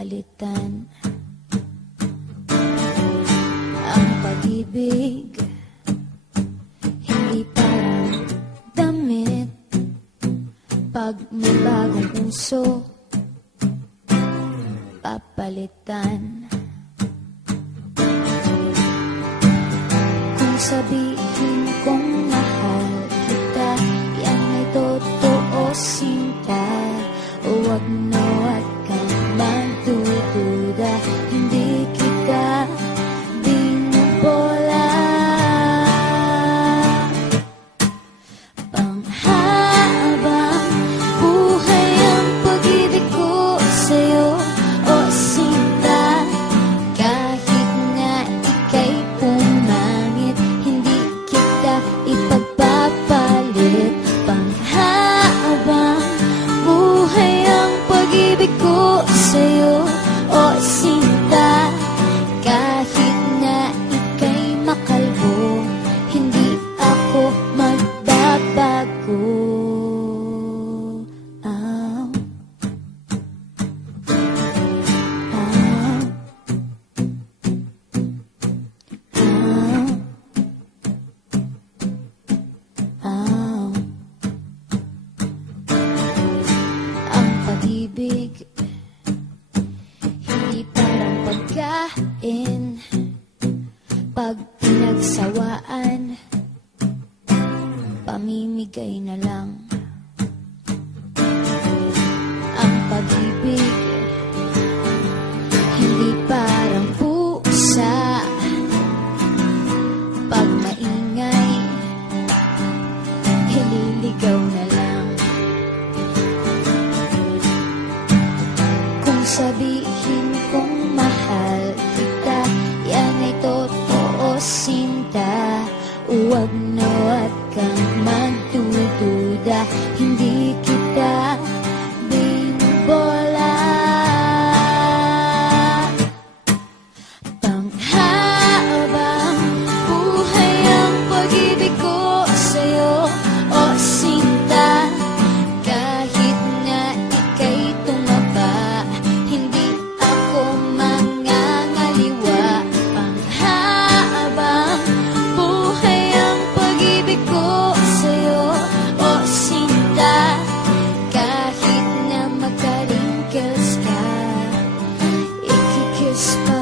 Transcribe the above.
palitan ang pag-ibig. Hindi parang damit pag may bagong uso, papalitan. Kung sabihin kong mahal kita, yan ay totoo, sinta. Huwag na wag kang magdududa, hindi kita binubola. Panghabang buhay ang pag-ibig ko sa'yo, o sinta. Kahit nga ika'y pumangit, hindi kita ipagpapalit. Panghabang buhay ang pag-ibig ko sa'yo, o sinta. Kahit nga ika'y makalbo, hindi ako magbabago. Ah. Ang pag-ibig, hindi parang pagkain. Pag pinagsawaan, pamimigay na lang. Ang pag-ibig, hindi parang pusa. Pag maingay, hililigaw na lang. Kung sabihin kong mahal kita, yan ay totoo, sinta. Huwag na wag kang magdududa, hindi kita binubola. Panghabang buhay ang pag-ibig ko sa'yo, o sinta. Kahit nga ika'y tumaba, hindi ako mangangaliwa. Panghabang buhay ang pag-ibig ko sa'yo, o sinta. Kahit na magka-wrinkles ka, ikikiss pa